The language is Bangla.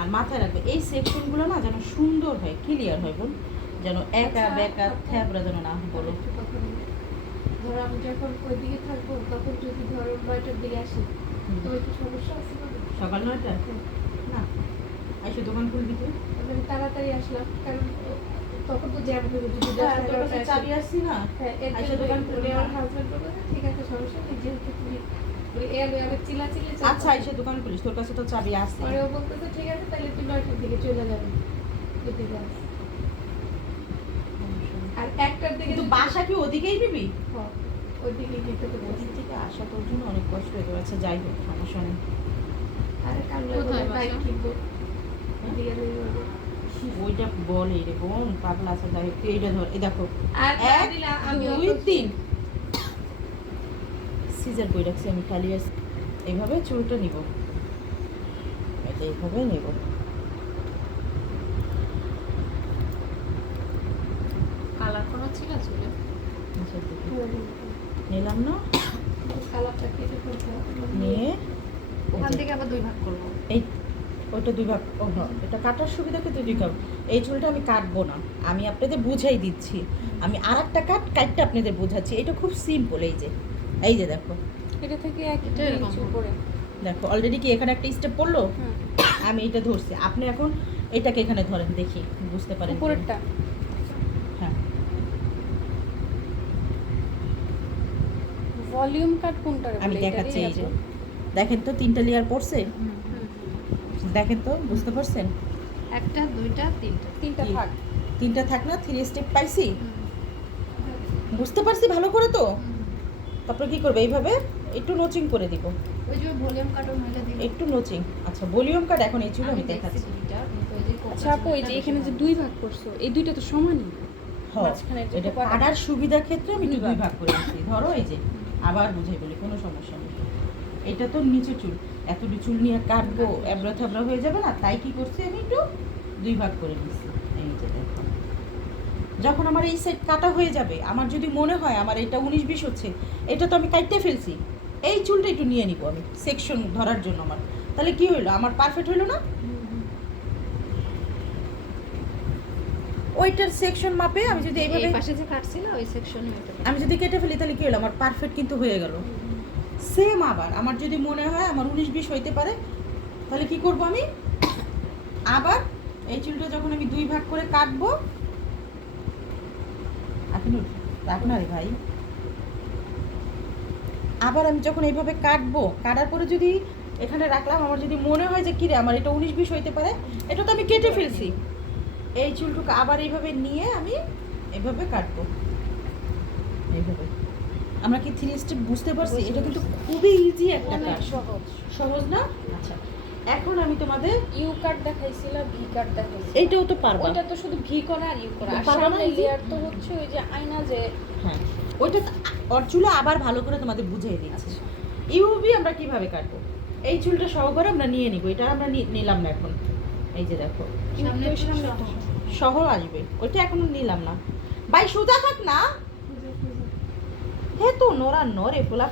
আর মাথায় রাখবে এই সেকশনগুলো না যেন সুন্দর হয়, ক্লিয়ার হয়, বোন, যেন একা বেকা থ্যাবরা যেন না বলো। ধরো আমি যখন ওইদিকে থাকবো তখন যদি ধরো 9টার দিকে আসি তো একটু সমস্যা আছে না? সকাল 9টা না আইসো দোকান খুলবি তুই? আমি তাড়াতাড়ি আসলাম কারণ তখন তো জ্যাম হয়ে যদি তোর কাছে চাবি আসছি না, আইসো দোকান খুলবি। আমার হাজবেন্ড বলবে ঠিক আছে সমস্যা নেই যেহেতু তুমি ওই এলো আবার চিল্লাচিল্লি আচ্ছা আইসো দোকান খুলিস, তোর কাছে তো চাবি আসছে। পরে ও বলতেছে ঠিক আছে তাহলে তুই 9টার দিকে চলে যাবে ওইদিকে আস। আর 1টার দিকে কিন্তু বাসা কি ওদিকেই দিবি? ওইদিকে যেতে তো ওদিক থেকে আসা তোর জন্য অনেক কষ্ট হয়ে যাবে। আচ্ছা যাই হোক, সমস্যা নেই। আরে কাল কোথায় বাইক বাসা? কিনবো দিয়ে দেবো। ওইটা বলে রে বোন, পাগলা আছে। যাই হোক তুই এইটা ধর, এই দেখো আর 1 আমি 2 3 সিজার বই রাখছি আমি, খালি এইভাবে চুলটা নিব, এটা এইভাবে নেব। কালার করা ছিল চুলে? আচ্ছা দেখি, নিলাম না, কালারটা কেটে ফেলতে হবে। নিয়ে ওখান থেকে আবার 2 ভাগ করব। এই ওইটা 2 ভাগ, ও হ্যাঁ, এটা কাটার সুবিধা কিন্তু 2 ভাগ। এই চুলটা আমি কাটবো না, আমি আপনাদের বুঝাই দিচ্ছি। আমি আরেকটা কাটটা আপনাদের বোঝাচ্ছি। এটা খুব সিম্পল, এই যে দেখো, এটা থেকে এটা একটা এরকম ইঞ্চি উপরে দেখো অলরেডি কি এখানে একটা স্টেপ পড়লো। আমি এটা ধরছি, আপনি এখন এটাকে এখানে ধরেন, দেখি বুঝতে পারেন। উপরেরটা হ্যাঁ, ভলিউম কাট কোনটা রে? আমি দেখাচ্ছি। এই যে দেখেন তো 3টা লেয়ার পড়ছে, দেখেন তো, বুঝতে পারছেন? 1টা 2টা 3টা 3টা ভাগ 3টা থাক না, 3 স্টেপ পাইছি, বুঝতে পারছি ভালো করে তো। তারপর কি করবে, এইভাবে একটু নোচিং করে দিব, ওই যে ভলিউম কাটও হইলে দিই। একটু নোচিং। আচ্ছা ভলিউম কাট এখন এই চুল আমি দেখাচ্ছি। আচ্ছা আপু এই যে এখানে যে 2 ভাগ করছো এই দুইটা তো সমানই হ্যাঁ, মাঝখানে যে এটা টোকাটা। কাটার সুবিধার ক্ষেত্রে আমি একটু 2 ভাগ করে দিচ্ছি। ধরো এই যে, আবার বুঝাই বলি, কোনো সমস্যা নেই। এটা তো নিচে চুল, এতটুকু চুল নিয়ে কাটবো, এবড়া থাবড়া হয়ে যাবে না, তাই কি করছি আমি একটু 2 ভাগ করে দিচ্ছি। এই যে দেখো, যখন আমার এই সাইড কাটা হয়ে যাবে, আমার যদি মনে হয় আমার এটা 19-20 হচ্ছে, এটা তো আমি কাটতে ফেলছি, এই চুলটা একটু নিয়ে নিব আমি সেকশন ধরার জন্য। আমার তাহলে কি হইলো, আমার পারফেক্ট হইলো না? ওইটার সেকশন মাপে আমি যদি এইভাবে, এই পাশে যে কাটছিল ওই সেকশনে এটা আমি যদি কেটে ফেলি তাহলে কি হলো, আমার পারফেক্ট কিন্তু হয়ে গেল। সেম আবার আমার যদি মনে হয় আমার 19-20 হইতে পারে, তাহলে কি করব আমি, আবার এই চুলটা যখন আমি 2 ভাগ করে কাটবো, এখন রাখ না রে ভাই, আবার আমি যখন এইভাবে কাটবো, কাটার পরে যদি এখানে রাখলাম, আমার যদি মনে হয় যে কিরে আমার এটা 19-20 হইতে পারে, এটা তো আমি কেটে ফেলছি, এই চুলটুকু আবার এইভাবে নিয়ে আমি এইভাবে কাটবো। এইভাবে আমরা কি 3 স্টেপ বুঝতে পারছি? এটা কিন্তু খুবই ইজি একটা অনেক কাজ, সহজ। সহজ না? আচ্ছা এখন আমি তোমাদের ইউ কাট দেখাইছিল ভি কাট দেখাইছিল এইটাও তো পারবা। ওইটা তো শুধু ভি করা আর ইউ করা আর পারবা না সামনে easy? লেয়ার তো হচ্ছে ওই যে আয়না যে হ্যাঁ, ওইটা ওর চুলে আবার ভালো করে তোমাদের বুঝিয়ে দিচ্ছি। ইউবি আমরা কিভাবে কাটবো, এই চুলটা সহকারে আমরা নিয়ে নিব, এটা আমরা নিলাম না এখন। এই যে দেখো সামনে ওই সামনে সহ আসবে, ওইটা এখনো নিলাম না। ভাই সোজা থাক না, হে তো নড়া নড়ে ফোলা